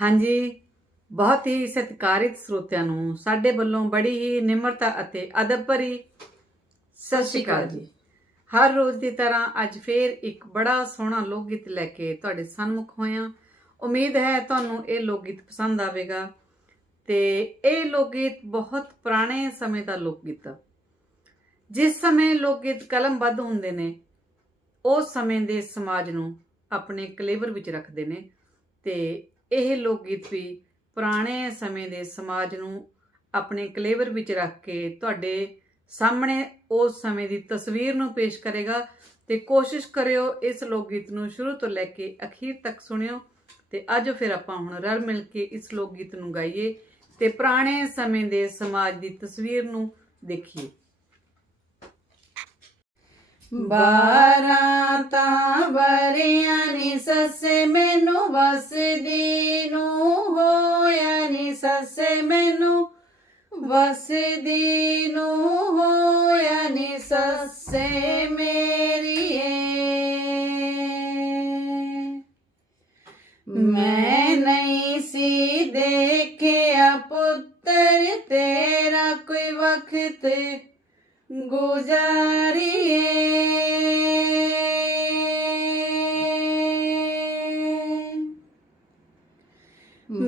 ਹਾਂਜੀ, ਬਹੁਤ ਹੀ ਸਤਿਕਾਰਿਤ ਸਰੋਤਿਆਂ ਨੂੰ ਸਾਡੇ ਵੱਲੋਂ ਬੜੀ ਹੀ ਨਿਮਰਤਾ ਅਤੇ ਅਦਬ ਭਰੀ ਸਤਿ ਸ਼੍ਰੀ ਅਕਾਲ ਜੀ। ਹਰ ਰੋਜ਼ ਦੀ ਤਰ੍ਹਾਂ ਅੱਜ ਫੇਰ ਇੱਕ ਬੜਾ ਸੋਹਣਾ ਲੋਕ ਗੀਤ ਲੈ ਕੇ ਤੁਹਾਡੇ ਸਾਹਮਣੇ ਹੋਇਆ। ਉਮੀਦ ਹੈ ਤੁਹਾਨੂੰ ਇਹ ਲੋਕ ਗੀਤ ਪਸੰਦ ਆਵੇਗਾ ਤੇ ਇਹ ਲੋਕ ਗੀਤ ਬਹੁਤ ਪੁਰਾਣੇ ਸਮੇਂ ਦਾ ਲੋਕ ਗੀਤ ਜਿਸ ਸਮੇਂ ਲੋਕ ਗੀਤ ਕਲਮਬੱਧ ਹੁੰਦੇ ਨੇ, ਉਸ ਸਮੇਂ ਦੇ ਸਮਾਜ ਨੂੰ ਆਪਣੇ ਕਲੇਵਰ ਵਿੱਚ ਰੱਖਦੇ ਨੇ ਤੇ ਇਹ ਲੋਕ ਗੀਤ ਵੀ ਪੁਰਾਣੇ ਸਮੇਂ ਦੇ ਸਮਾਜ ਨੂੰ ਆਪਣੇ ਕਲੇਵਰ ਵਿੱਚ ਰੱਖ ਕੇ ਤੁਹਾਡੇ ਸਾਹਮਣੇ ਉਸ ਸਮੇਂ ਦੀ ਤਸਵੀਰ ਨੂੰ ਪੇਸ਼ ਕਰੇਗਾ ਤੇ ਕੋਸ਼ਿਸ਼ ਕਰਿਓ ਇਸ ਲੋਕ ਗੀਤ ਨੂੰ ਸ਼ੁਰੂ ਤੋਂ ਲੈ ਕੇ ਅਖੀਰ ਤੱਕ ਸੁਣਿਓ ਤੇ ਅੱਜ ਫਿਰ ਆਪਾਂ ਹੁਣ ਰਲ ਮਿਲ ਕੇ ਇਸ ਲੋਕ ਗੀਤ ਨੂੰ ਗਾਈਏ ਤੇ ਪੁਰਾਣੇ ਸਮੇਂ ਦੇ ਸਮਾਜ ਦੀ ਤਸਵੀਰ ਨੂੰ ਦੇਖੀਏ। ਬਾਰਾਂ ਤਾਂ ਵਰਿਆਂ ਨੀ ਸੱਸੇ ਮੈਨੂੰ ਵਸਦੀ ਨੂੰ, ਹੋਇਆ ਨੀ ਸੱਸੇ ਮੈਨੂੰ ਵਸਦੀ ਨੂੰ, ਹੋਇਆ ਨੀ ਸੱਸੇ ਏ ਮੈਂ ਨਹੀਂ ਸੀ ਦੇਖਿਆ ਪੁੱਤਰ ਤੇਰਾ ਕੋਈ ਵਕਤ ਗੁਜ਼ਾਰੀਏ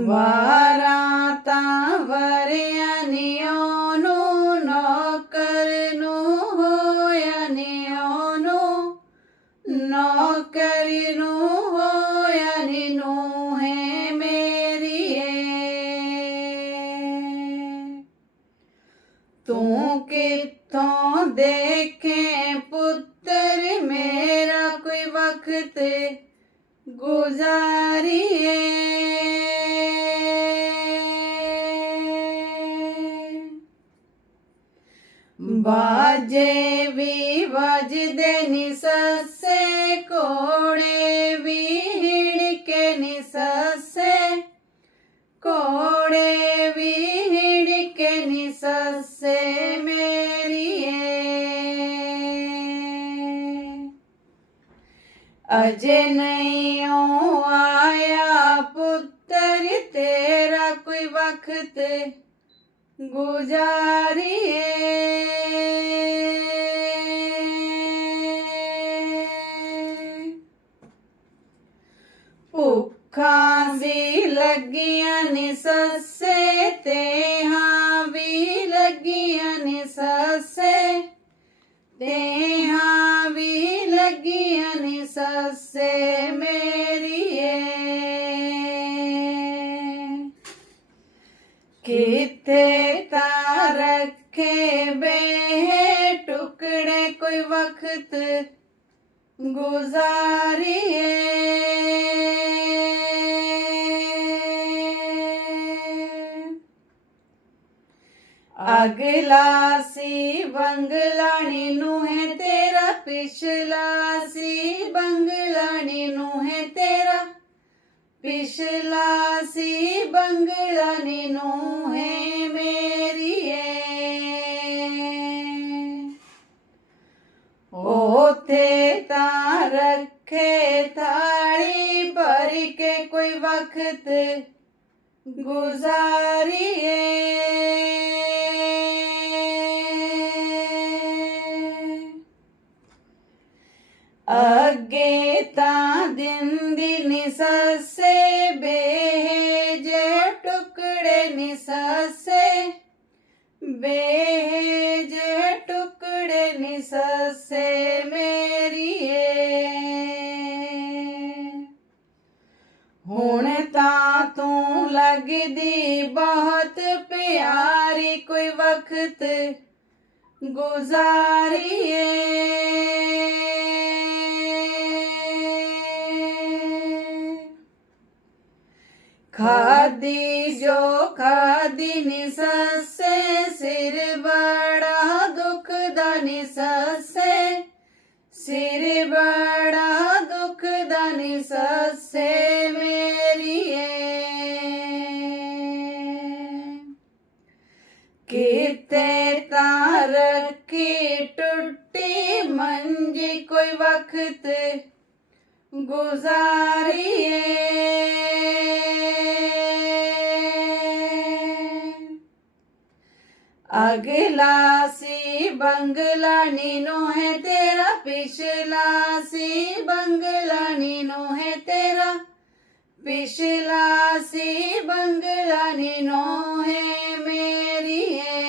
ਵਾਰਾਂ ਤਾਂ ਵਰਿਆਂ ਨਿਉ ਨੂੰ ਨੌਕਰ ਨੂੰ ਹੋਇਆ ਨਿਉ ਨੂੰ ਨੌਕਰ ਨੂੰ ਦੇਖੇ ਪੁੱਤਰ ਮੇਰਾ ਕੋਈ ਵਕਤ ਗੁਜ਼ਾਰੀਏ ਬਾਜੇ ਵੀ ਵਜਦੇ ਨੀ ਸੱਸੇ ਕੋੜੇ ਅਜੇ ਨਹੀਂ ਆਇਆ ਪੁੱਤਰ, ਤੇਰਾ ਕੋਈ ਵਕਤ ਗੁਜ਼ਾਰੀਏ। ਭੁੱਖਾਂ ਦੀ ਲੱਗੀਆਂ ਨੇ ਸੱਸੇ ਤੇ, ਹਾਂ ਵੀ ਲੱਗੀਆਂ ਨੀ ਸੱਸੇ ਲੱਗੀਆਂ ਨੀ ਸੱਸੇ ਮੇਰੀਏ ਕਿਤੇ ਤਾਂ ਰੱਖੇ ਬੇ ਟੁਕੜੇ ਅਗਲਾ ਸੀ ਬੰਗਲਾਣੀ ਨੂੰ ਹੈ ਤੇਰਾ ਪਿਛਲਾ ਸੀ ਬੰਗਲਾਣੀ ਨੂੰ ਹੈ ਤੇਰਾ ਪਿਛਲਾ ਸੀ ਬੰਗਲਾਣੀ ਨੂੰ ਹੈ ਮੇਰੀਏ ਉਥੇ ਤਾਂ ਰੱਖੇ ਥਾਲੀ ਭਰ ਕੇ ਕੋਈ ਵਕਤ ਗੁਜ਼ਾਰੀਏ। ਅੱਗੇ ਤਾਂ ਦਿੰਦੀ ਨੀ ਸੱਸੇ ਬੇਜ ਟੁਕੜੇ ਨੀ ਸੱਸੇ। ਬੇਜ ਟੁਕੜੇ ਨੀ ਖਾਦੀ ਜੋ ਖਾਦੀ ਨੀ ਸੱਸੇ, ਸਿਰ ਬੜਾ ਦੁਖਦਾ ਨੀ ਸੱਸੇ। ਸਿਰ ਬੜਾ ਦੁਖਦਾ ਨੀ ਸੱਸੇ ਮੇਰੀਏ ਕਿਤੇ ਤਾਂ ਰੱਖੀ ਟੁੱਟੀ ਮੰਜੀ ਕੋਈ ਵਕਤ ਗੁਜ਼ਾਰੀਏ। ਅਗਲਾ ਸੀ ਬੰਗਲਾ ਨੀਨੋ ਹੈ ਤੇਰਾ ਪਿਛਲਾ ਸੀ ਬੰਗਲਾ ਨੀਨੋ ਹੈ ਤੇਰਾ ਪਿਛਲਾ ਸੀ ਬੰਗਲਾ ਨੀਨੋ ਹੈ ਮੇਰੀ ਹੈ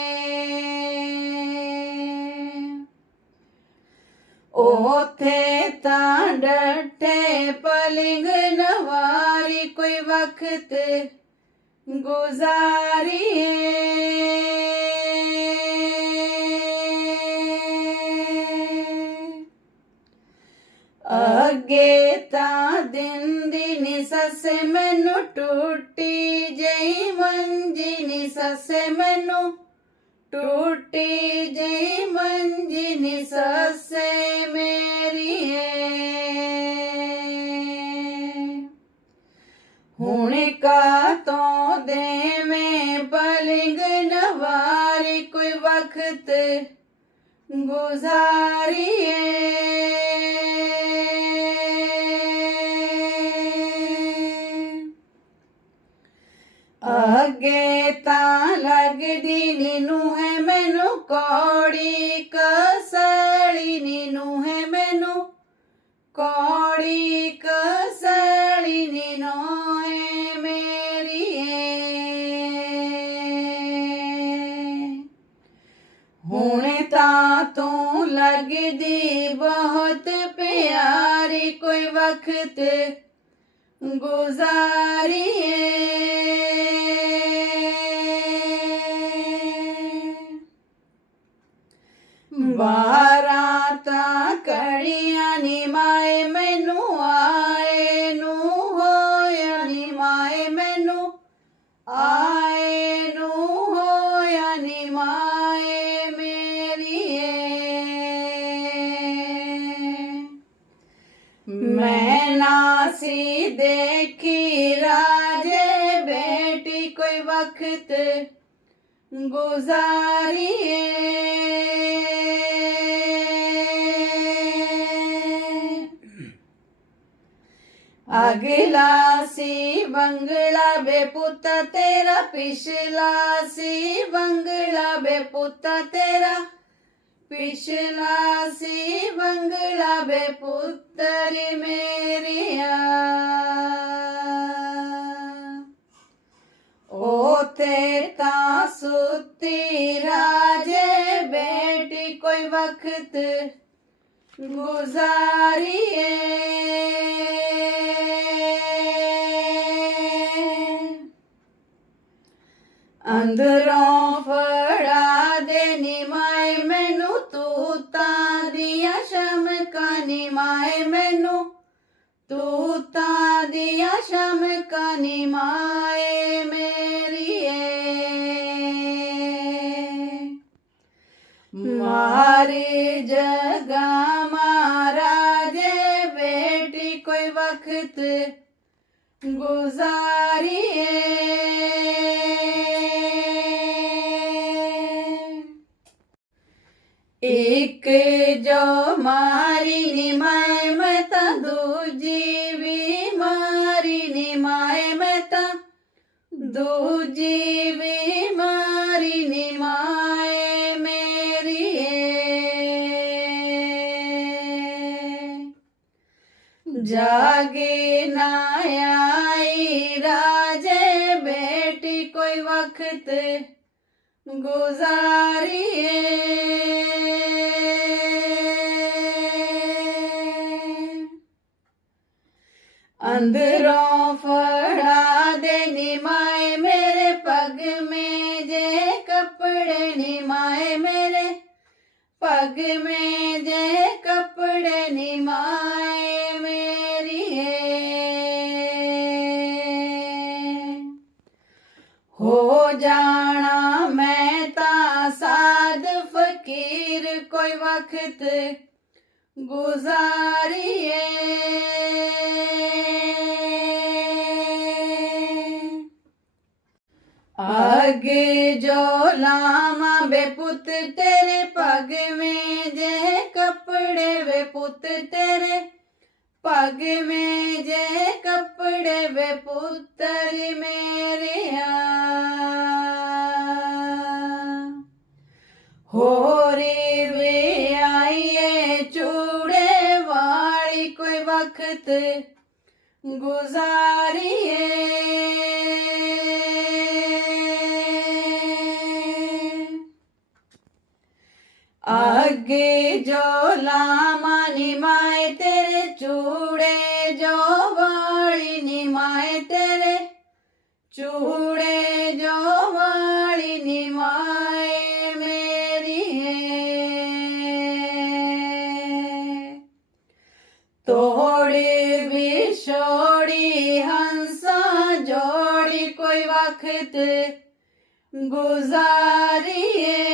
ਉਥੇ ਤਾਂ ਡੱਠੇ ਪਲਿੰਗ ਨਵਾਰੀ ਕੋਈ ਵਕਤ ਗੁਜ਼ਾਰੀਏ ਅੱਗੇ ਤਾਂ ਦਿਨ ਦੀ ਨੀ ਸੱਸ ਮੈਨੂੰ ਟੁੱਟੀ, ਜਈ ਮੰਜੀ ਨੀ ਸੱਸ ਮੈਨੂੰ ਟੁੱਟੀ, ਜਈ ਮੰਜੀ ਨੀ ਸੱਸ ਮੇਰੀ ਏ। ਹੁਣ ਕਾ ਤੋਂ ਦੇ ਦੇਵੇਂ ਪਲਿੰਗ ਨਵਾਰੀ, ਕੋਈ ਵਕਤ ਗੁਜ਼ਾਰੀ ਤਾਂ ਤੂੰ ਲੱਗਦੀ ਬਹੁਤ ਪਿਆਰੀ ਕੋਈ ਵਕਤ ਗੁਜ਼ਾਰੀਏ। ਬਾਹਰ ਮੈਂ ਨਾ ਸੀ ਦੇਖੀ ਰਾਜੇ ਬੇਟੀ ਕੋਈ ਵਕਤ ਗੁਜ਼ਾਰੀਏ ਅਗਲਾ ਸੀ ਬੰਗਲਾ ਬੇ ਪੁੱਤ ਤੇਰਾ, ਪਿਛਲਾ ਸੀ ਬੰਗਲਾ ਬੇ ਪੁੱਤ ਤੇਰਾ। ਪਿਛਲਾ ਸੀ ਬੰਗਲਾ ਬੇ ਪੁੱਤਰ ਮੇਰਿਆ। ਉਥੇ ਤਾਂ ਸੁੱਤੀ ਰਾਜੇ ਬੇਟੀ ਕੋਈ ਵਕਤ ਗੁਜ਼ਾਰੀਏ। ਅੰਦਰੋਂ ਫੜਾ ਦੇ ਨਿਮਾਏ ਮੈਨੂੰ ਤੂੰ ਤਾਂ ਦੀਆਂ ਸ਼ਮਕਾਂ ਨਿਮਾਏ ਮੈਨੂੰ। ਤੂੰ ਤਾਂ ਦੀਆਂ ਸ਼ਮਕਾਂ ਨਿਮਾਏ ਮੇਰੀ ਏ। ਮਾਰੇ ਜਗਾ ਮਾਰਾ ਦੇ ਬੇਟੀ ਕੋਈ ਵਕਤ ਗੁਜ਼ਾਰੀਏ। ਇੱਕ ਜੋ ਮਾਰੀ ਨੀ ਮਾਏ ਮੈਂ ਤਾਂ ਦੂਜੀ ਵੀ ਮਾਰੀ ਨੀ ਮਾਏ ਮੈਂ ਤਾਂ ਦੂਜੀ ਵੀ ਮਾਰੀ ਨੀ ਮਾਏ ਮੇਰੀ ਅੰਦਰੋਂ ਫੜਾ ਦੇ ਨਿਮਾਏ ਮੇਰੇ ਪਗ ਮੇ ਜੇ ਕੱਪੜੇ ਨਿਮਾਏ ਮੇਰੇ ਪਗ ਮੇ ਜੇ ਕੱਪੜੇ ਨਿਮਾਏ ਮੇਰੀ ਏ ਹੋ ਜਾਣਾ ਮੈਂ ਤਾਂ ਸਾਧ ਫਕੀਰ, ਕੋਈ ਵਕਤ ਗੁਜ਼ਾਰੀਏ। ਅੱਗੇ ਜੋ ਲਾਮਾ ਬੇ ਪੁੱਤ ਤੇਰੇ ਪਗ ਜੇ ਕੱਪੜੇ ਵੇ ਪੁੱਤ ਤੇਰੇ ਪਗ ਅੱਗੇ ਜੋ ਲਾਮਾ ਨਿਮਾਏ ਤੇਰੇ ਚੂੜੇ ਜੋ ਵਾਲੀ ਨਿਮਾਏ ਤੇਰੇ ਚੂੜੇ ਜੋ ਵਾਲੀ ਨਿਮਾਏ ਮੇਰੀ ਹੈ ਤੋੜੇ ਵਿਛੋੜੀ ਹੰਸਾ ਜੋੜੀ ਕੋਈ ਵਕਤ ਗੁਜ਼ਾਰੀਏ